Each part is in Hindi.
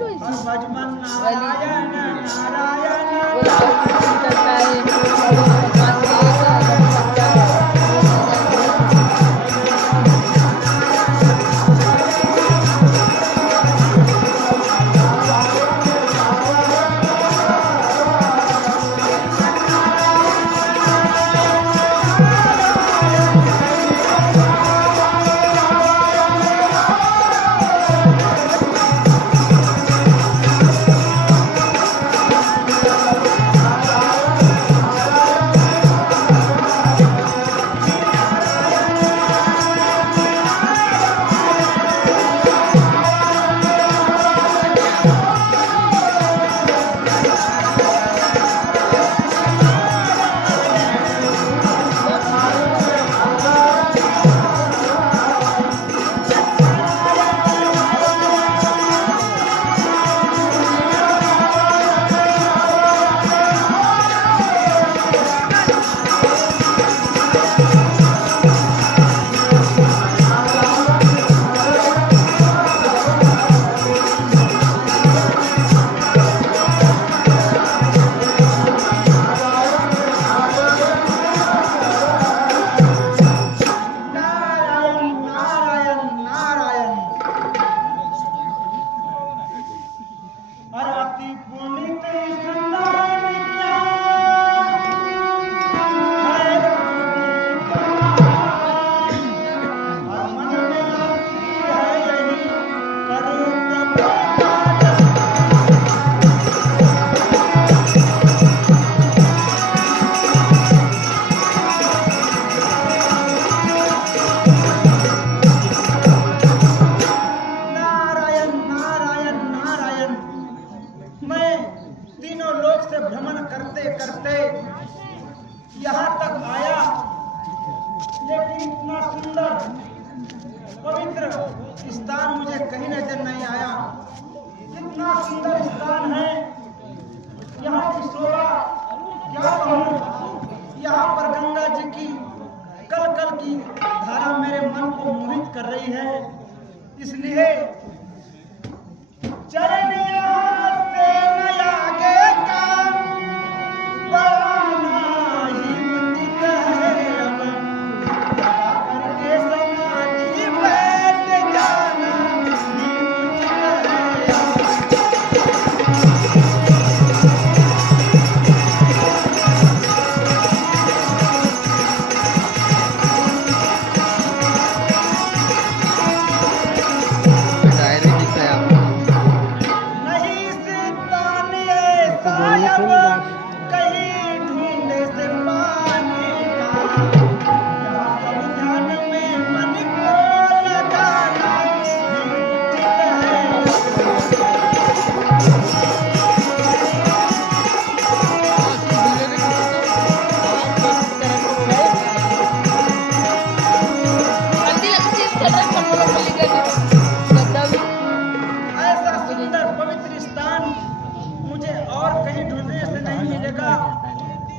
भजमन नारायण नारायण यहाँ तक आया, लेकिन इतना सुंदर पवित्र स्थान मुझे कहीं नजर नहीं आया। इतना सुंदर स्थान है, यहाँ की शोभा क्या कहूँ। यहाँ पर गंगा जी की कल कल की धारा मेरे मन को मोहित कर रही है। इसलिए चरनिया से नया के काम बढ़ाना ही उचित है। अब करके समाधि बैठ जाना ही उचित है।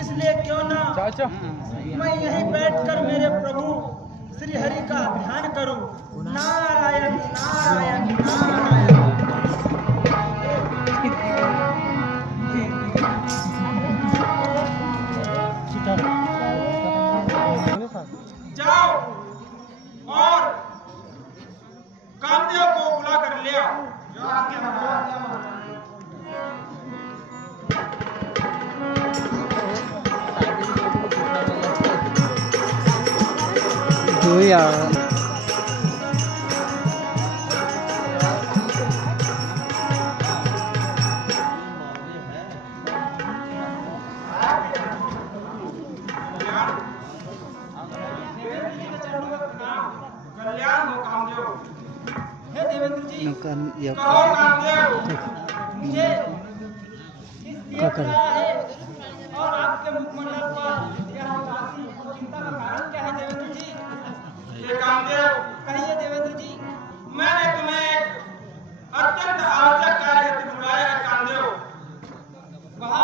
इसलिए क्यों ना मैं यहीं बैठकर मेरे प्रभु श्री हरि का ध्यान करूं। नारायण नारायण नारायण। जाओ और कामदेव को बुला कर ले आओ। यार कल्याण हो कामदेव। हे देवेंद्र जी, कहो कामदेव, मुझे है और आपके मुखमंडल पर यह उदासी और चिंता का कारण क्या है देवेंद्र जी? ये कामदेव, कहिए देवेंद्र जी। मैंने तुम्हें एक अत्यंत आवश्यक कार्य हेतु बुलाया है कामदेव। वह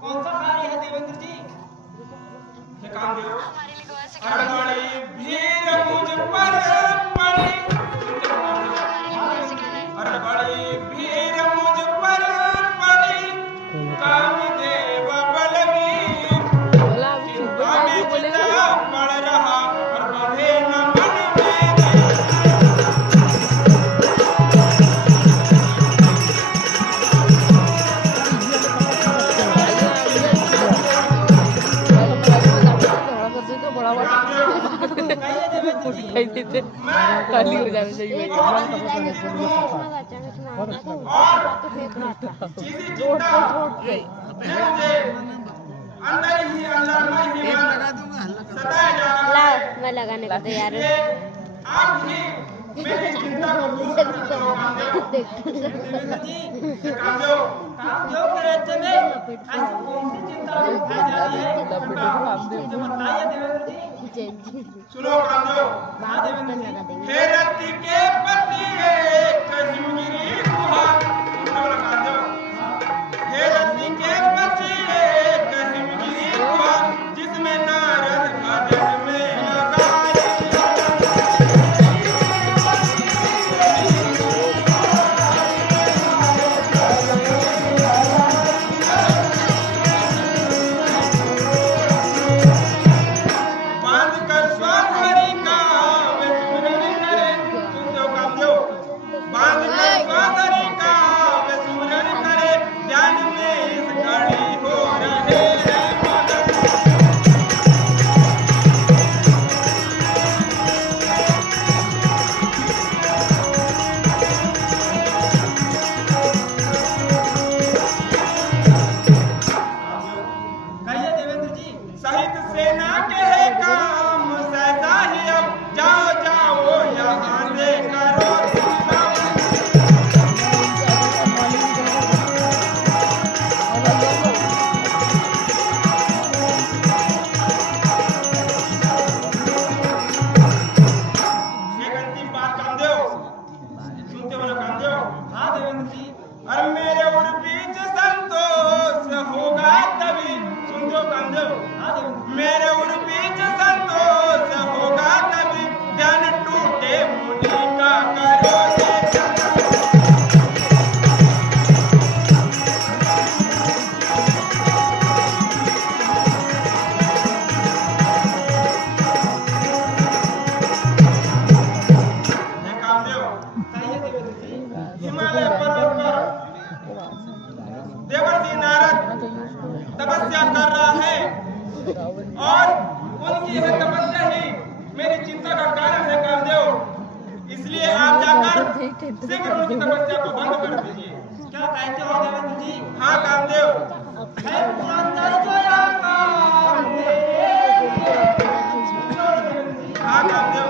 कौन सा कार्य है देवेंद्र जी? हे कामदेव, बड़ी भीड़ मुझ पर पड़ी, बड़ी भीड़ खाली हो जाना चाहिए और इसी चिंता मुझे अंदर ही अंदर में ही सताया जा रहा है। मैं लगाने को तैयार हूँ। आप ही मेरी चिंता को दूर कर सकते हो कामदेव। कामदेव के राज्य में ऐसी कौन सी चिंता उठाई जा रही है मुझे बताइए देवेंद्र जी। सुनो कामदेव। हाँ देवेंद्र जी। हे रति के पति एक हिमगिरी गुहा। कामदेव। हे रति के पति एक हिमगिरी गुहा जिसमें नारद भजन में देवर्षि नारद तपस्या कर रहा है और उनकी यह तपस्या ही मेरी चिंता का कारण है कामदेव। इसलिए आप जाकर शीघ्र उनकी तपस्या को बंद कर दीजिए। क्या कहते हो देवेंद्र जी? हाँ कामदेव। हाँ कामदेव।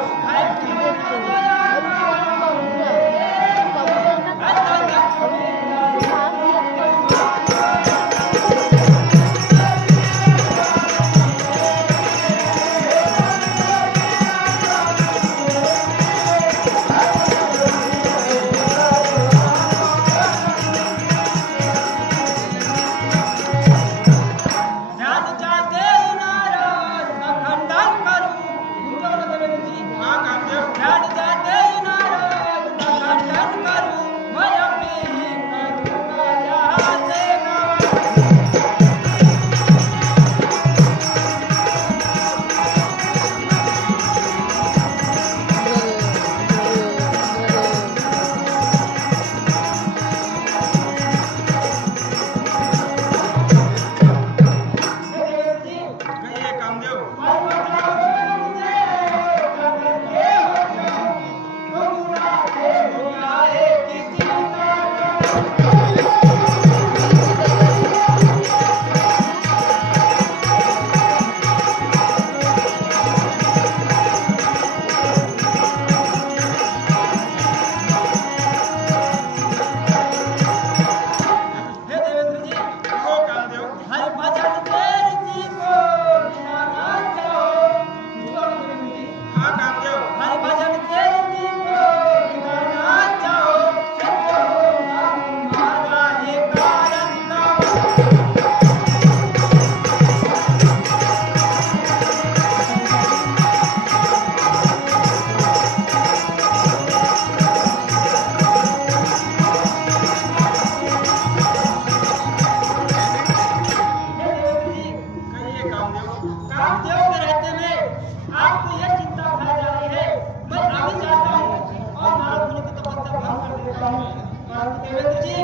देवेंद्र जी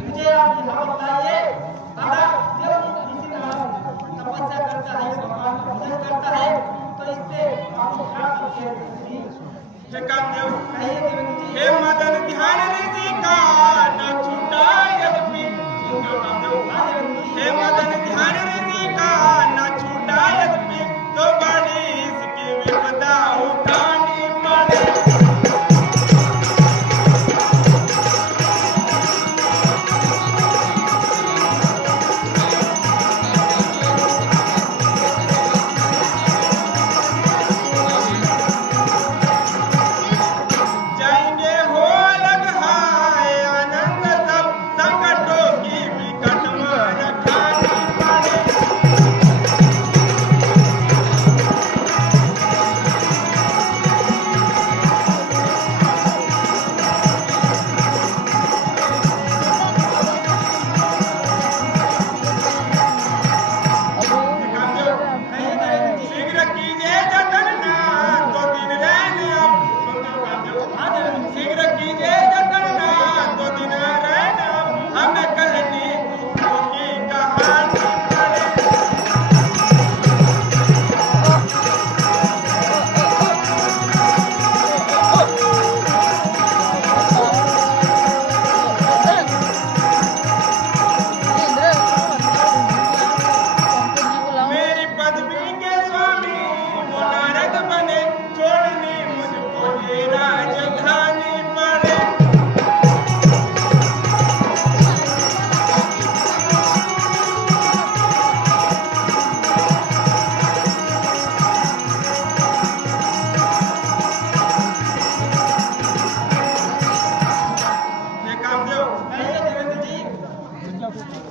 मुझे आप यहाँ बताइए, अगर तपस्या करता है, भजन करता है तो इससे हे कामदेव, हे मदन ध्यान ऋषि का न छूटा यद्यपि। हे मदन ध्यान ऋषि का न छूटा यद्यपि, तो बड़ी इसकी विपदा उठानी पड़े।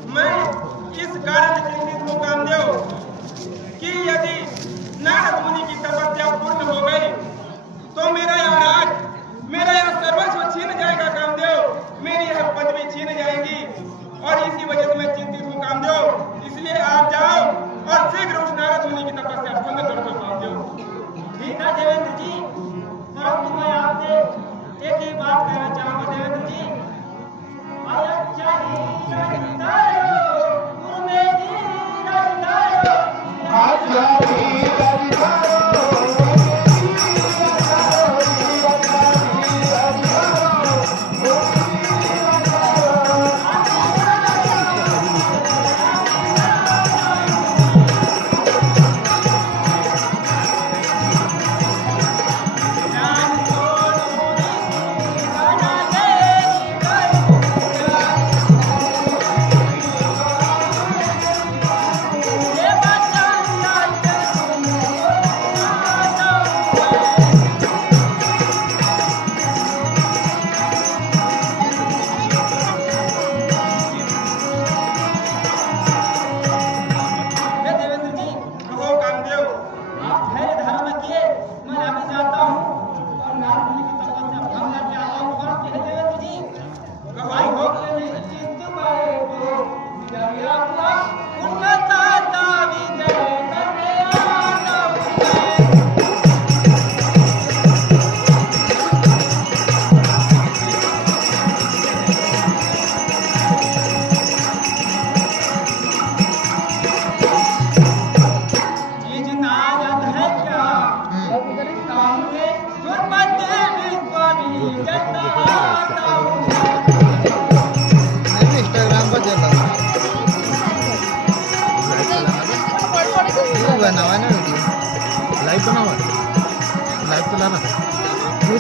मैं इस कारण चिंतित हूँ कामदेव कि यदि नारद मुनि की तपस्या पूर्ण हो गई तो मेरा यह राज, मेरा यह सर्वस्व छीन जाएगा कामदेव, मेरी यह पदवी छीन जाएगी। और इसी वजह से मैं चिंतित हूँ कामदेव। इसलिए आप जाओ और शीघ्र उस नारद मुनि की तपस्या भंग कर दो कामदेव। ठीक है देवेंद्र जी, परंतु मैं आपसे एक ही बात कहना चाहूंगा देवेंद्र जी।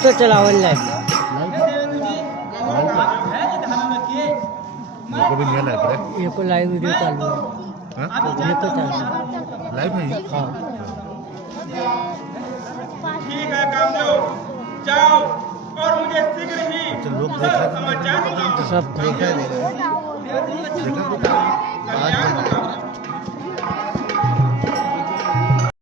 तो चलावल लाइव ये को लाइव वीडियो चालू है, ये तो चालू है लाइव है। हाँ ठीक है कामदेव, जाओ और मुझे शीघ्र ही लोग समाचार सब देखा